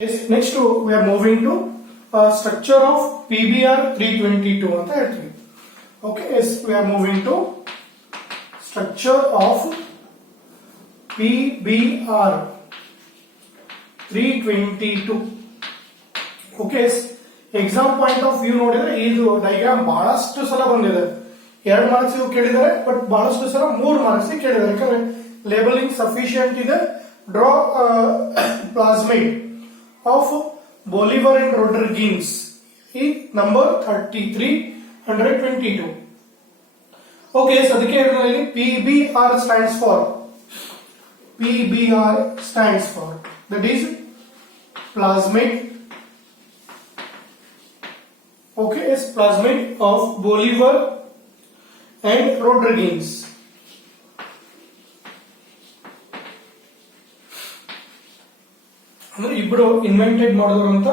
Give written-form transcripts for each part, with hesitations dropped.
Yes, next we are moving to structure of PBR 322 ಅಂತ ಹೇಳ್ತೀವಿ. Okay, yes, we are moving to structure of PBR 322. Okay, yes, exam point of view ನೋಡಿದ್ರೆ ಇದು ಡಯಾಗ್ರಾಮ್ ಬಹಳಷ್ಟು ಸಲ ಬಂದಿದೆ. 2 ಮಾರ್ಕ್ಸ್ ಕೇಳಿದ್ದಾರೆ, ಬಟ್ ಬಹಳಷ್ಟು ಸಲ 3 ಮಾರ್ಕ್ಸ್ ಕೇಳಿದ್ದಾರೆ. ಯಾಕಂದ್ರೆ ಲೇಬಲಿಂಗ್ ಸಫಿಶಿಯಂಟ್ ಇದೆ. Draw plasmid of Bolivar and Rodriguez is number 3322. Okay, so the PBR stands for that is plasmid. Okay, is plasmid of Bolivar and Rodriguez. ಅಂದ್ರೆ ಇಬ್ಬರು ಇನ್ವೆಂಟೆಡ್ ಮಾಡಿದ್ರು ಅಂತ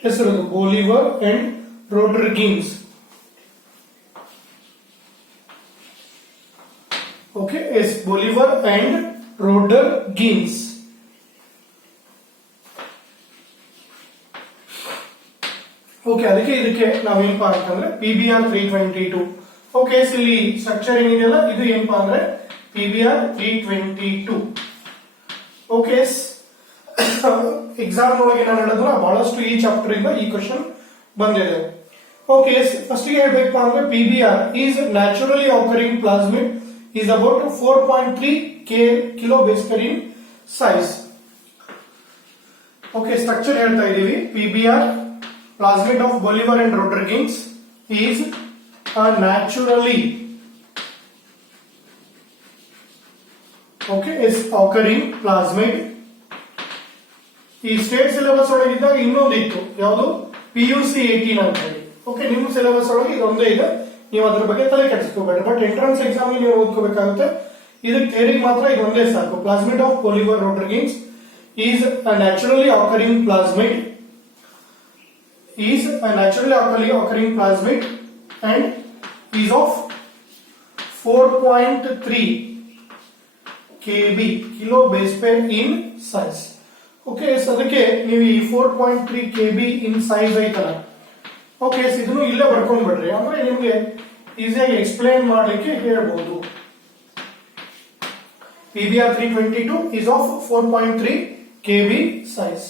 ಹೆಸರು Bolivar and Rodriguez. Okay, yes Bolivar and Rodriguez. Okay, ಅದಕ್ಕೆ ಇದಕ್ಕೆ ನಾವೇನಪ್ಪಾ ಅಂತಂದ್ರೆ PBR 322. ಓಕೆ, ಇಲ್ಲಿ ಸ್ಟ್ರಕ್ಚರ್ ಏನಿದೆಯಲ್ಲ ಇದು ಏನಪ್ಪಾ ಅಂದ್ರೆ PBR 322. ಓಕೆ, ಎಕ್ಸಾಮ್ ಒಳಗೆ ನಾನು ಹೇಳಿದ್ರೆ ಬಹಳಷ್ಟು ಈ ಚಾಪ್ಟರ್ ಇಂದ ಈ ಕ್ವಶನ್ ಬಂದಿದೆ. ಓಕೆ, ಫಸ್ಟ್ ಗೆ ಹೇಳ್ಬೇಕು ಅಂದ್ರೆ PBR is naturally occurring plasmid is about 4.3 kbase in size. Okay, structure ಹೇಳ್ತಾ ಇದೀವಿ. PBR plasmid of Bolivar and Rodriguez is a naturally is occurring plasmid. ಈ ಸ್ಟೇಟ್ ಸಿಲೆಬಸ್ ಒಳಗಿದ್ದಾಗ ಇನ್ನೊಂದಿತ್ತು, ಯಾವುದು PUC 18 ಅಂತ ಹೇಳಿ. ಓಕೆ, ನಿಮ್ಮ ಸಿಲೆಬಸ್ ಒಳಗೆ ಇದೊಂದೇ ಇದೆ, ನೀವು ಅದ್ರ ಬಗ್ಗೆ ತಲೆ ಕೆಡಿಸ್ಕೋಬೇಡಿ. ಬಟ್ ಎಂಟ್ರೆನ್ಸ್ ಎಕ್ಸಾಮ್ ನೀವು ಓದ್ಕೋಬೇಕಾಗುತ್ತೆ. ಇದಕ್ಕೆ ಥಿಯರಿಗೆ ಮಾತ್ರ ಇದೊಂದೇ ಸಾಕು. Plasmid of Bolivar Rodriguez is a naturally occurring plasmid and is of 4.3 kbase in size. Okay, ಅದಕ್ಕೆ ನೀವು ಈ 4.3 kb ಇನ್ ಸೈಜ್ ಐತಲ್ಲ. ಓಕೆ, ಇದನ್ನು ಇಲ್ಲೇ ಬರ್ಕೊಂಡ್ಬಿಡ್ರಿ, ಅಂದ್ರೆ ನಿಮ್ಗೆ ಈಸಿಯಾಗಿ ಎಕ್ಸ್ಪ್ಲೈನ್ ಮಾಡ್ಲಿಕ್ಕೆ ಹೇಳ್ಬಹುದು. PBR 322 is of 4.3 kb size.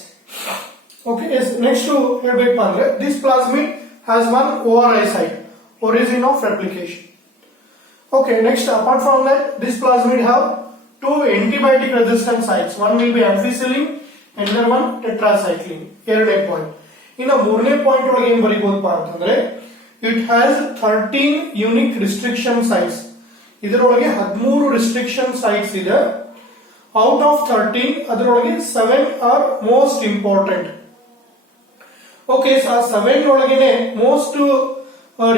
Okay, next ಹೇಳ್ಬೇಕು ಅಂದ್ರೆ this plasmid has one ORI site, origin of replication. Okay, next apart from that, this plasmid have 2 antibiotic resistant sites. One will be ampicillin, another one tetracycline. ಎರಡನೇ point. ಇನ್ನು ಮೂರನೇ point ಒಳಗೆ ಏನ್ ಬರೀಬಹುದಪ್ಪ ಅಂತಂದ್ರೆ it has 13 unique restriction sites. ಇದರೊಳಗೆ 13 restriction sites ಇದೆ. Out of 13 ಅದರೊಳಗೆ 7 ಆರ್ ಮೋಸ್ಟ್ ಇಂಪಾರ್ಟೆಂಟ್. ಓಕೆ, ಆ 7 ಒಳಗೇನೆ ಮೋಸ್ಟ್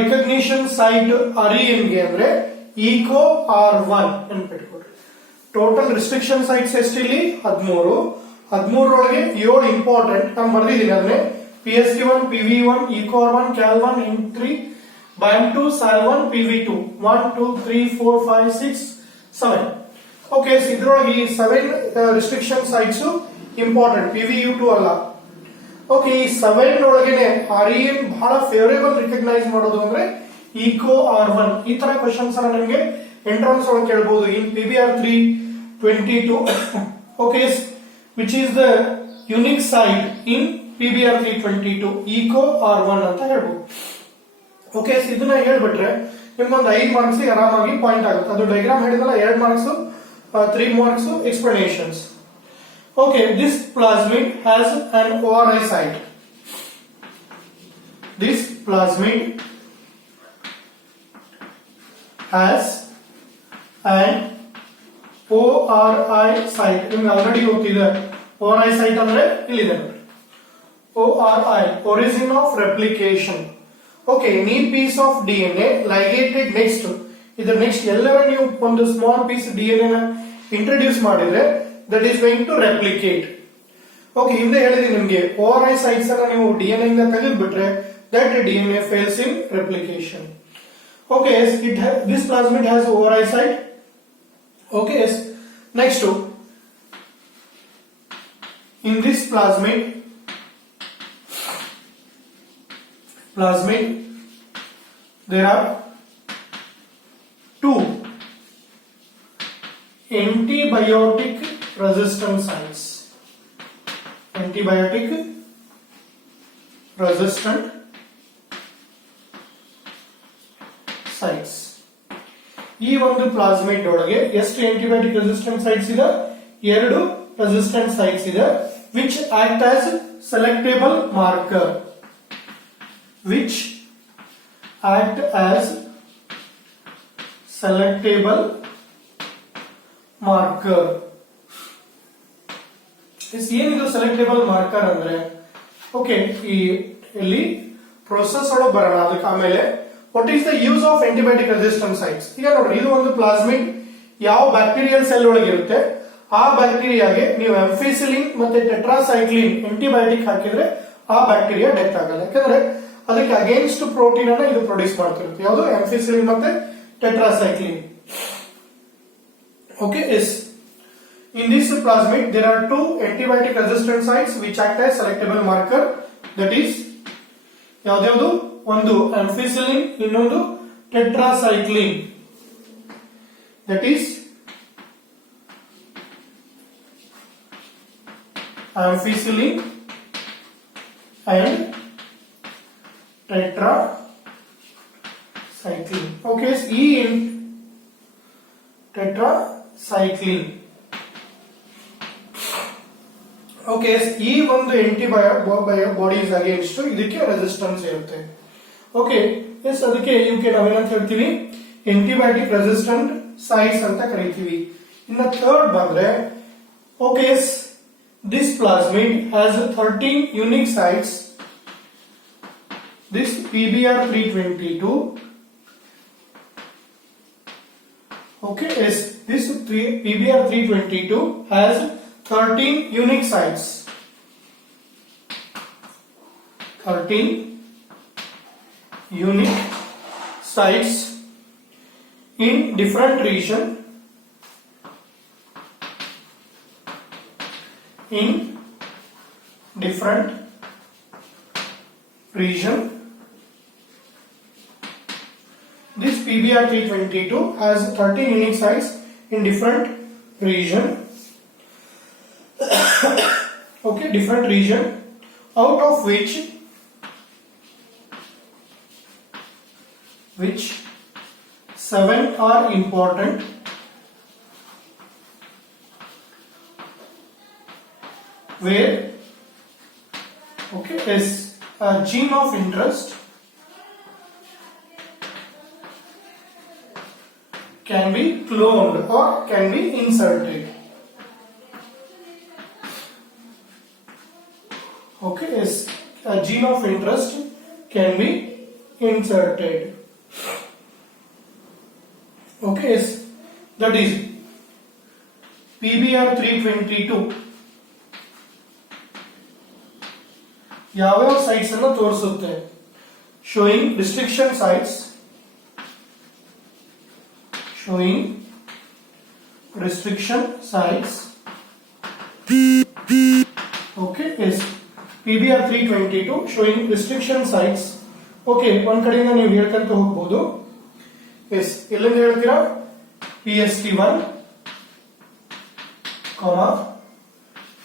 ರಿಕಗ್ನಿಷನ್ ಸೈಟ್ ಅರಿಯನ್ಗೆ ಅಂದ್ರೆ ಈಕೋ R1 ನೆನ್ಪಿಟ್ಕೊಡ್ರಿ. ಟೋಟಲ್ ರಿಸ್ಟ್ರಿಕ್ಷನ್ ಸೈಟ್ಸ್ ಎಷ್ಟಿಲ್ಲಿ 13. 13 ಒಳಗೆ 7 ಇಂಪಾರ್ಟೆಂಟ್ ನಾನು ಬರ್ದಿದ್ದೀನಿ. ಅಂದ್ರೆ PSK1, PV1, ECOR1, CAL1, INT3, BAM2, SAL1, PV2, 1, 2, 3, 4, 5, 6, 7. ಓಕೆ, ಇದ್ರೊಳಗೆ ಈ 7 ರಿಸ್ಟ್ರಿಕ್ಷನ್ ಸೈಟ್ಸ್ ಇಂಪಾರ್ಟೆಂಟ್, PVU2 ಅಲ್ಲ. ಓಕೆ, ಈ 7 ಒಳಗೇನೆ REN ಬಹಳ ಫೇವರೇಬಲ್ ರಿಕಗ್ನೈಸ್ ಮಾಡೋದು ಅಂದ್ರೆ ಈಕೋ R1. ಈ ತರ ಕ್ವಶನ್ಸ್ ಅನ್ನ ನಿಮಗೆ ಎಂಟ್ರನ್ಸ್ ಒಳಗೆ ಕೇಳಬಹುದು. ಇನ್ PBR 322. Okay, which is the unique site in PBR 322, eco R1 ಅಂತ ಹೇಳ್ಬೋದು. ಓಕೆ, ಇದನ್ನ ಹೇಳ್ಬಿಟ್ರೆ ನಿಮ್ಗೊಂದು 5 ಮಾರ್ಕ್ಸ್ ಆರಾಮಾಗಿ ಪಾಯಿಂಟ್ ಆಗುತ್ತೆ. ಅದು ಡಯಾಗ್ರಾಮ್ ಹೇಳಿದಲ್ಲ, 2 ಮಾರ್ಕ್ಸ್ 3 marks explanations. Okay, this plasmid has an ORI site. This plasmid has an ORI site. ನಿಮ್ಗೆ ಆಲ್ರೆಡಿ ಗೊತ್ತಿದೆ ORI site ಅಂದ್ರೆ ಇಲ್ಲಿದೆ ನೋಡಿ, ORI, origin of replication. Okay, any piece of DNA ligated next, ಇದರ ನೆಕ್ಸ್ಟ್ ಎಲ್ಲರ ನೀವು ಒಂದು ಸ್ಮಾಲ್ ಪೀಸ್ DNA ನ ಇಂಟ್ರೊಡ್ಯೂಸ್ ಮಾಡಿದ್ರೆ that is going to replicate. Okay, ಹಿಂದೆ ಹೇಳಿದೀನಿ ನಿಮ್ಗೆ ORI sites ಅನ್ನ ನೀವು DNA ಇಂದ ತೆಗೆದುಬಿಟ್ರೆ that DNA fails in replication. Okay, this plasmid has ORI site. Okay, next in this plasmid plasmid there are two antibiotic resistant sites. Antibiotic resistant sites. ಈ ಒಂದು ಪ್ಲಾಸ್ಮಿಡ್ ಒಳಗೆ ಎಷ್ಟು ಆಂಟಿಬಯೋಟಿಕ್ ರೆಸಿಸ್ಟೆಂಟ್ ಸೈಟ್ಸ್ ಇದೆ? ಎರಡು ರೆಸಿಸ್ಟೆಂಟ್ ಸೈಟ್ಸ್ ಇದೆ, which act as selectable marker. Which act as selectable marker. ಏನಿದು ಸೆಲೆಕ್ಟೇಬಲ್ ಮಾರ್ಕರ್ ಅಂದ್ರೆ? ಓಕೆ, ಇಲ್ಲಿ ಪ್ರೊಸೆಸ್ ಒಳಗೆ ಬರೋಣ, ಅದಕ್ಕೆ ಆಮೇಲೆ what is the use of antibiotic resistant sites. ಈಗ ನೋಡ್ರಿ, ಇದು ಒಂದು ಪ್ಲಾಸ್ಮಿಡ್ ಯಾವ ಬ್ಯಾಕ್ಟೀರಿಯಲ್ ಸೆಲ್ ಒಳಗೆ ಇರುತ್ತೆ, ಆ ಬ್ಯಾಕ್ಟೀರಿಯಾಗೆ ನೀವು ಎಂಫಿಸಿಲಿನ್ ಮತ್ತೆ ಟೆಟ್ರಾಸೈಕ್ಲಿನ್ ಆಂಟಿಬಯೋಟಿಕ್ ಹಾಕಿದ್ರೆ ಆ ಬ್ಯಾಕ್ಟೀರಿಯಾ ಡೆತ್ ಆಗಲ್ಲ. ಯಾಕಂದ್ರೆ ಅದಕ್ಕೆ ಅಗೇನ್ಸ್ಟ್ ಪ್ರೋಟೀನ್ ಅನ್ನ ಇದು ಪ್ರೊಡ್ಯೂಸ್ ಮಾಡ್ತಿರುತ್ತೆ. ಯಾವುದು? ಎಂಫಿಸಿಲಿನ್ ಮತ್ತೆ tetracycline. Okay, yes. In this plasmid, there are two antibiotic resistant sites which act as selectable marker. That is, ಯಾವ್ದು? ಒಂದು ampicillin, ಇನ್ನೊಂದು tetracycline. That is, ampicillin and tetracycline. Okay, E in tetracycline. Okay, ಈ ಒಂದು bodies against ಇದಕ್ಕೆ resistance ಇರುತ್ತೆ. Okay, yes. ಅದಕ್ಕೆ ಇವಕ್ಕೆ ನಾವೇನಂತ ಹೇಳ್ತೀವಿ? ಆಂಟಿಬಯೋಟಿಕ್ ರೆಸಿಸ್ಟೆಂಟ್ ಸೈಟ್ಸ್ ಅಂತ ಕರಿತೀವಿ. ಇನ್ನು ಥರ್ಡ್ ಬಂದ್ರೆ, okay, this plasmid has 13 unique sites. This PBr322. Okay, yes. This PBr322 has 13 unique sites. 13 unique sites in different region. In different region. This PBr322 has 13 unique sites in different region. Okay, different region, out of which 7 are important, where, okay, is a gene of interest can be cloned or can be inserted. Okay, yes, a gene of interest can be inserted. Okay, yes, that is PBr322 ಯಾವ್ಯಾವ ಸೈಟ್ಸ್ ಅನ್ನು ತೋರಿಸುತ್ತೆ? showing restriction sites, okay, yes, PBr322 showing restriction sites. Okay, ಒಂದ್ ಕಡೆಯಿಂದ ನೀವು ಹೇಳ್ಕೊಂತ ಹೋಗ್ಬೋದು. ಎಸ್, ಎಲ್ಲಿಂದ ಹೇಳ್ತೀರಾ? PST1,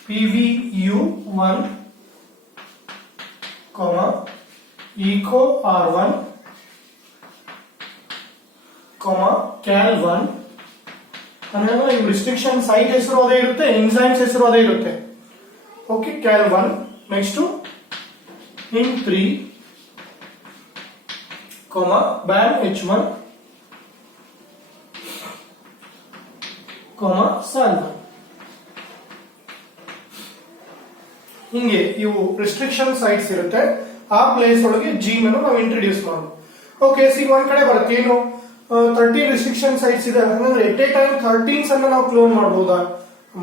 PVU1, EcoR1, Cal1. ಅಂದ್ರೆ ಈ ರಿಸ್ಟ್ರಿಕ್ಷನ್ ಸೈಟ್ ಹೆಸರು ಅದೇ ಇರುತ್ತೆ, ಎಂಜೈಮ್ಸ್ ಹೆಸರು ಅದೇ ಇರುತ್ತೆ. Okay, Cal1. Next Him3, BAMH1, SAL1. ಹಿಂಗೆ ಇವು ರಿಸ್ಟ್ರಿಕ್ಷನ್ ಸೈಟ್ಸ್ ಇರುತ್ತೆ. ಆ ಪ್ಲೇಸ್ ಒಳಗೆ ಜೀನ್ ಅನ್ನು ನಾವು ಇಂಟ್ರೊಡ್ಯೂಸ್ ಮಾಡೋದು. ಓಕೆ, ಈಗ ಒಂದ್ ಕಡೆ ಬರುತ್ತೆ ಏನು 13 ರಿಸ್ಟ್ರಿಕ್ಷನ್ ಸೈಟ್ಸ್ ಇದೆ, ಹಂಗಂದ್ರೆ ಎಟ್ ಎ ಟೈಮ್ 13 ಅನ್ನ ನಾವು ಕ್ಲೋನ್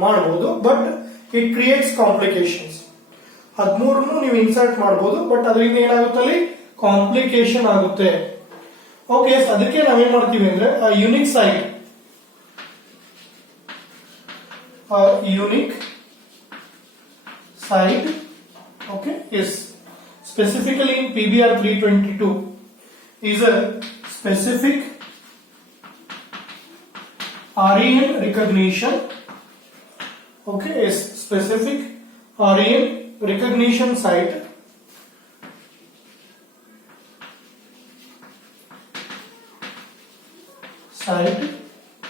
ಮಾಡಬಹುದು, ಬಟ್ ಇಟ್ ಕ್ರಿಯೇಟ್ಸ್ ಕಾಂಪ್ಲಿಕೇಶನ್ಸ್. 13 ನೀವು ಇನ್ಸರ್ಟ್ ಮಾಡಬಹುದು, ಬಟ್ ಅದರಿಂದ ಏನಾಗುತ್ತೆ? ಅಲ್ಲಿ ಕಾಂಪ್ಲಿಕೇಶನ್ ಆಗುತ್ತೆ. ಓಕೆ, ಅದಕ್ಕೆ ನಾವೇನ್ ಮಾಡ್ತೀವಿ ಅಂದ್ರೆ unique site, okay, yes, specifically in PBR 322 is a specific REN recognition. Okay, a specific REN recognition site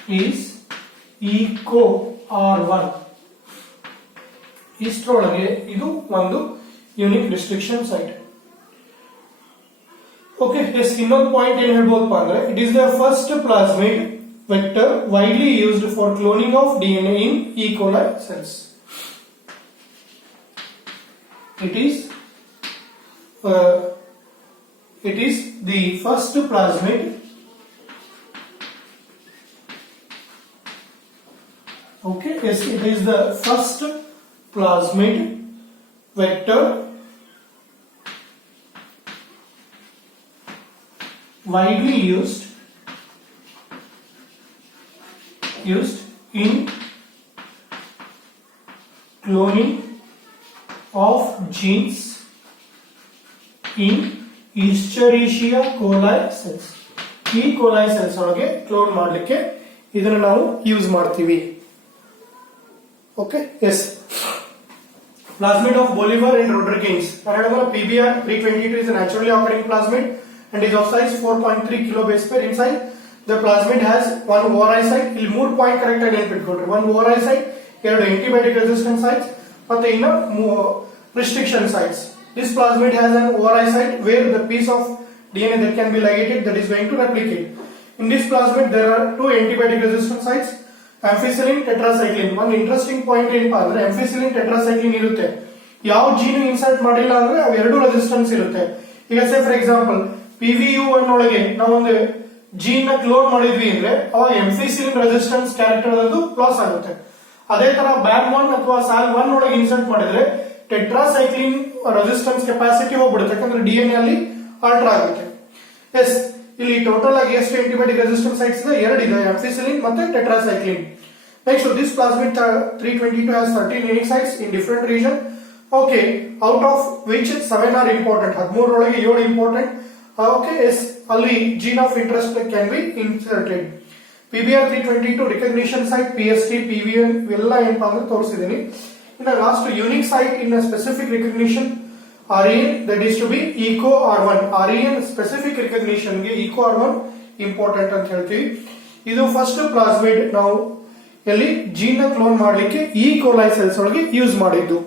is ECO R1. ಇಷ್ಟರೊಳಗೆ ಇದು ಒಂದು unique restriction site. Okay, yes ಇನ್ನೊಂದು ಪಾಯಿಂಟ್ ಏನ್ ಹೇಳ್ಬೋದಪ್ಪ ಅಂದ್ರೆ it is the first plasmid vector widely used for cloning of DNA in E. coli cells. It is the first plasmid okay, yes, it is the first plasmid vector widely used in cloning of genes in Escherichia coli cells. E. coli cells ಒಳಗೆ clone ಮಾಡಲಿಕ್ಕೆ ಇದನ್ನ ನಾವು use ಮಾಡ್ತೀವಿ. Okay, yes plasmid of Bolivar and Rodriguez. PBR 322 is a naturally occurring plasmid and is of size 4.3 kilobase per inside. The plasmid has one ORI site. ಇಲ್ಲಿ 3 point correct ಆಗಿ ನೆನಪಿಟ್ಕೊಳ್ರಿ. ಒಂದು ORI site, ಎರಡು antibiotic resistant sites, ಮತ್ತೆ ಇನ್ನು restriction sites. This plasmid has an ORI site where the piece of DNA that can be ligated that is going to replicate. In this plasmid there are two antibiotic resistant sites, ampicillin, tetracycline. one interesting point ಏನಪ್ಪಾ ಅಂದ್ರೆ ampicillin, tetracycline ಇರುತ್ತೆ. ಯಾವ gene insert ಮಾಡಿಲ್ಲ ಅಂದ್ರೆ ಅವು ಎರಡು ರೆಸಿಸ್ಟೆನ್ಸ್ ಇರುತ್ತೆ. ಈಗ ಸೇ ಫಾರ್ ಎಕ್ಸಾಂಪಲ್ PVU1 ಒಳಗೆ ನಾವು ಒಂದು ಜೀನ್ ನ ಕ್ಲೋನ್ ಮಾಡಿದ್ವಿ ಅಂದ್ರೆ ಅವಾಗ ampicillin ರೆಸಿಸ್ಟೆನ್ಸ್ ಕ್ಯಾರೆಕ್ಟರ್ ಅದು ಲಾಸ್ ಆಗುತ್ತೆ. ಅದೇ ತರ BAM1 ಅಥವಾ SAL1 ಒಳಗೆ ಇನ್ಸರ್ಟ್ ಮಾಡಿದ್ರೆ ಟೆಟ್ರಾಸೈಕ್ಲಿನ್ ರೆಸಿಸ್ಟೆನ್ಸ್ ಕೆಪಾಸಿಟಿ ಹೋಗ್ಬಿಡುತ್ತೆ, ಯಾಕಂದ್ರೆ DNA ಅಲ್ಲಿ ಆಲ್ಟರ್ ಆಗುತ್ತೆ. ಎಸ್, ಇಲ್ಲಿ ಟೋಟಲ್ ಆಗಿ ಎಷ್ಟು ಆಂಟಿಬಯೋಟಿಕ್ ರೆಸಿಸ್ಟೆನ್ಸ್ ಸೈಟ್ಸ್ ಇದೆ? ಎರಡು ಇದೆ, ampicillin ಮತ್ತೆ tetracycline. Next this plasmid 322 has 13 unique sites in different region. Okay, out of which 7 are important. 13 ಒಳಗೆ 7 ಇಂಪಾರ್ಟೆಂಟ್. Okay, yes, ಅಲ್ಲಿ gene of interest can be inserted. PBR 322 recognition site, PST, PVN ಇವೆಲ್ಲ ಏನಪ್ಪಾ ಅಂದ್ರೆ ತೋರಿಸಿದೀನಿ. ಇನ್ನು last unique site in specific recognition REN, that is to be ECO R1. REN specific recognition ಗೆ ECO R1 important ಅಂತ ಹೇಳ್ತೀವಿ. ಇದು ಫಸ್ಟ್ ಪ್ಲಾಸ್ಮಿಡ್ ನಾವು ಎಲ್ಲಿ ಜೀನ್ ನ ಕ್ಲೋನ್ ಮಾಡಲಿಕ್ಕೆ E. coli cells ಒಳಗೆ ಯೂಸ್ ಮಾಡಿದ್ದು.